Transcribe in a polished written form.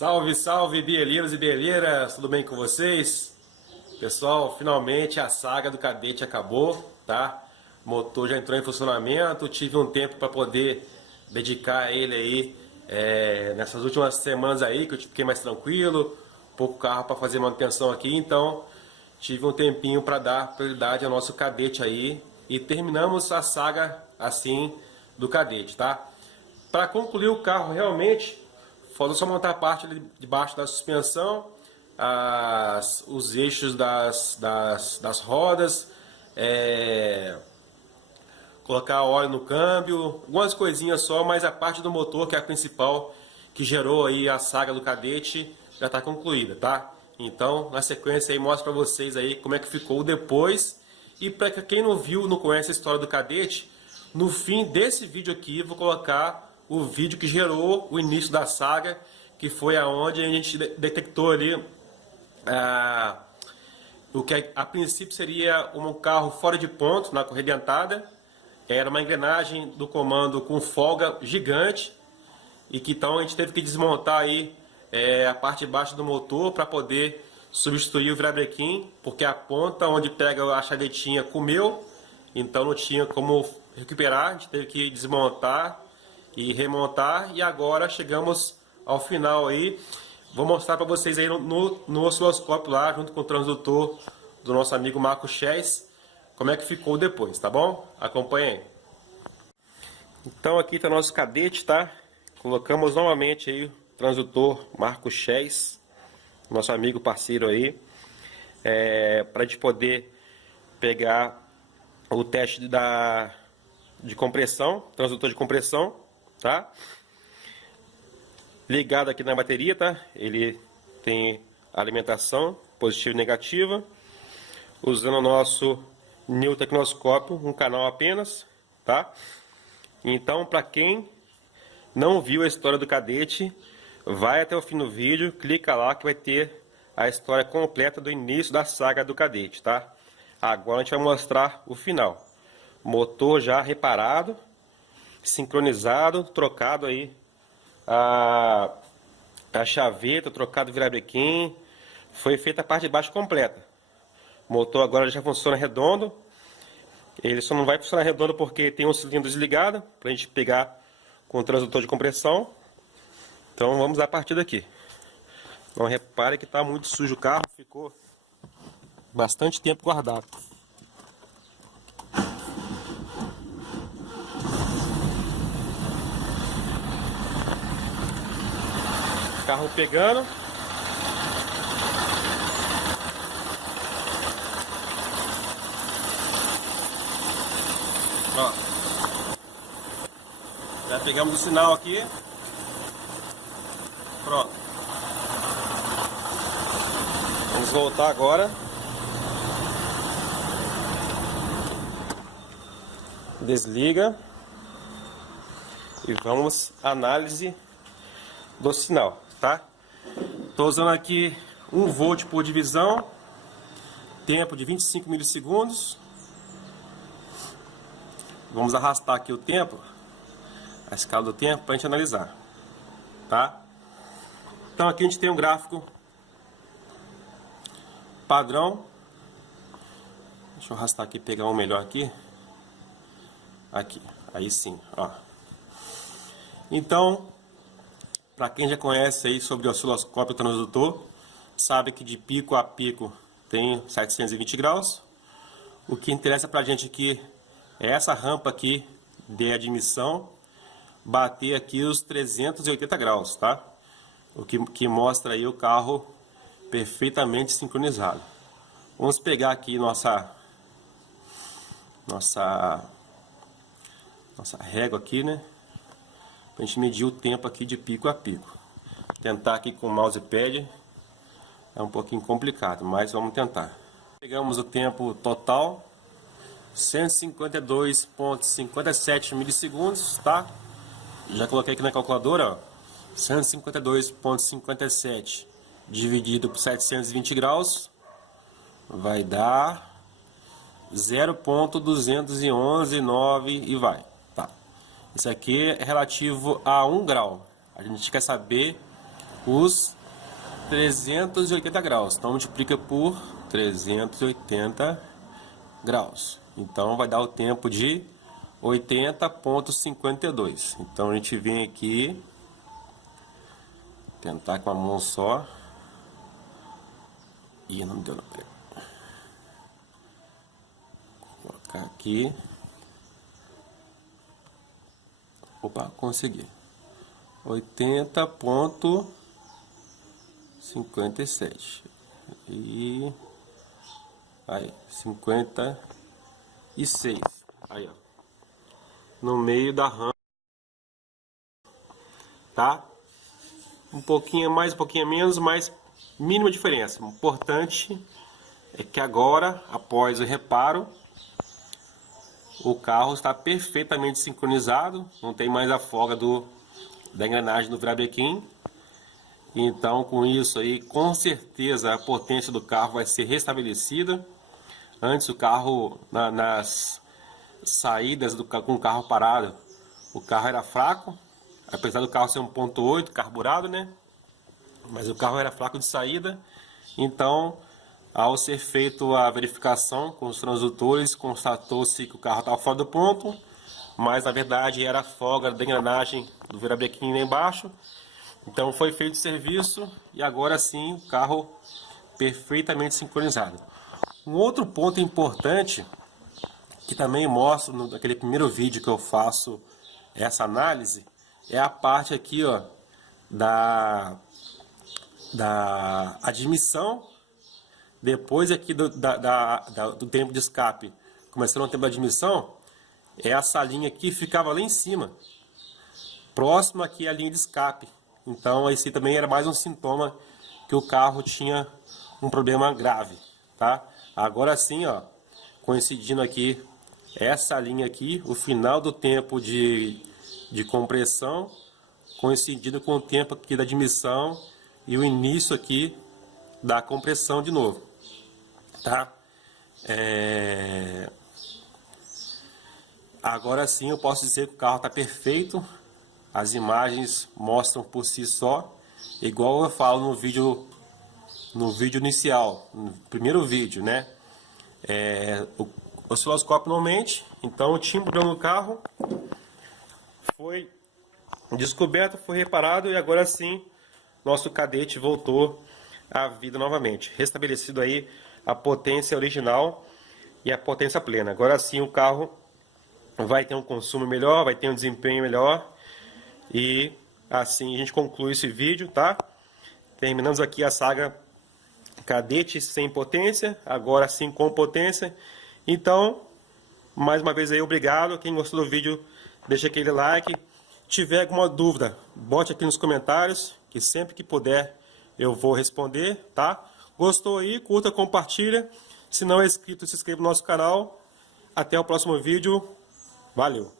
Salve, salve, bielheiros e bielheiras, tudo bem com vocês? Pessoal, finalmente a saga do cadete acabou, tá? O motor já entrou em funcionamento, tive um tempo para poder dedicar a ele aí nessas últimas semanas aí, que eu fiquei mais tranquilo, pouco carro para fazer manutenção aqui, então tive um tempinho para dar prioridade ao nosso cadete aí e terminamos a saga assim do cadete, tá? Para concluir o carro realmente, falta só montar a parte ali de baixo da suspensão, os eixos das rodas, colocar óleo no câmbio, algumas coisinhas só, mas a parte do motor, que é a principal, que gerou aí a saga do cadete, já está concluída, tá? Então, na sequência aí, mostro para vocês aí como é que ficou depois. E para quem não viu, não conhece a história do cadete, no fim desse vídeo aqui, eu vou colocar o vídeo que gerou o início da saga, que foi aonde a gente detectou ali o que a princípio seria um carro fora de ponto, na correia dentada. Era uma engrenagem do comando com folga gigante, e que então a gente teve que desmontar aí a parte de baixo do motor para poder substituir o virabrequim, porque a ponta onde pega a chavetinha comeu, então não tinha como recuperar, a gente teve que desmontar e remontar, e agora chegamos ao final aí. Vou mostrar para vocês aí no osciloscópio lá, junto com o transdutor do nosso amigo Marco Chess, como é que ficou depois, tá bom? Acompanhe aí. Então aqui está nosso cadete, tá? Colocamos novamente aí o transdutor Marco Chess, nosso amigo parceiro aí, para a gente poder pegar o teste de compressão, transdutor de compressão, tá? Ligado aqui na bateria, tá? Ele tem alimentação positiva e negativa, usando o nosso neotecnoscópio, um canal apenas, tá? Então, para quem não viu a história do cadete, vai até o fim do vídeo, clica lá que vai ter a história completa do início da saga do cadete, tá? Agora a gente vai mostrar o final. Motor já reparado, sincronizado, trocado aí a chaveta, trocado o virabrequim, foi feita a parte de baixo completa. O motor agora já funciona redondo. Ele só não vai funcionar redondo porque tem um cilindro desligado, para a gente pegar com o transdutor de compressão. Então vamos a partir daqui. Não repare que está muito sujo o carro, ficou bastante tempo guardado. Carro pegando. Ó. Já pegamos o sinal aqui. Pronto. Vamos voltar agora. Desliga. E vamos à análise do sinal, tá? Estou usando aqui 1 volt por divisão, tempo de 25 milissegundos. Vamos arrastar aqui o tempo, a escala do tempo, para a gente analisar, tá? Então aqui a gente tem um gráfico padrão. Deixa eu arrastar aqui, pegar um melhor aqui. Aqui, aí sim, ó. Então, para quem já conhece aí sobre o osciloscópio transdutor, sabe que de pico a pico tem 720 graus. O que interessa para a gente aqui é essa rampa aqui de admissão bater aqui os 380 graus, tá? O que mostra aí o carro perfeitamente sincronizado. Vamos pegar aqui nossa régua aqui, né? Pra gente medir o tempo aqui de pico a pico. Tentar aqui com o mousepad é um pouquinho complicado, mas vamos tentar. Pegamos o tempo total, 152,57 milissegundos, tá? Já coloquei aqui na calculadora, ó, 152,57 dividido por 720 graus vai dar 0,2119 e vai, tá? Isso aqui é relativo a 1 grau. A gente quer saber os 380 graus. Então multiplica por 380 graus. Então vai dar o tempo de 80,52. Então a gente vem aqui, tentar com a mão só. Ih, não deu, não. Vou colocar aqui. Opa, consegui. 80,57. E aí, 56. Aí, ó. No meio da RAM. Tá? Um pouquinho mais, um pouquinho menos, mas mínima diferença. O importante é que agora, após o reparo, o carro está perfeitamente sincronizado, não tem mais a folga da engrenagem do virabrequim. Então, com isso aí, com certeza a potência do carro vai ser restabelecida. Antes o carro, nas saídas com o carro parado, o carro era fraco, apesar do carro ser 1.8 carburado, né? Mas o carro era fraco de saída. Então, ao ser feita a verificação com os transdutores, constatou-se que o carro estava fora do ponto, mas na verdade era a folga da engrenagem do virabrequim lá embaixo. Então foi feito o serviço e agora sim o carro perfeitamente sincronizado. Um outro ponto importante, que também mostro naquele primeiro vídeo que eu faço essa análise, é a parte aqui, ó, da admissão. Depois aqui do tempo de escape, começando o tempo de admissão, essa linha aqui ficava lá em cima, próximo aqui à linha de escape. Então esse também era mais um sintoma que o carro tinha um problema grave, tá? Agora sim, ó, coincidindo aqui essa linha aqui, o final do tempo de compressão, coincidindo com o tempo aqui da admissão e o início aqui da compressão de novo. Tá? Agora sim eu posso dizer que o carro está perfeito. As imagens mostram por si só, igual eu falo no vídeo inicial, no primeiro vídeo, né? O osciloscópio normalmente, então eu tinha um problema no carro, foi descoberto, foi reparado e agora sim nosso cadete voltou à vida novamente, restabelecido aí a potência original e a potência plena. Agora sim o carro vai ter um consumo melhor, vai ter um desempenho melhor e assim a gente conclui esse vídeo, tá? Terminamos aqui a saga cadete sem potência, agora sim com potência. Então, mais uma vez aí, obrigado. Quem gostou do vídeo, deixa aquele like. Tiver alguma dúvida, bote aqui nos comentários, que sempre que puder eu vou responder, tá? Gostou aí, curta, compartilha. Se não é inscrito, se inscreva no nosso canal. Até o próximo vídeo. Valeu!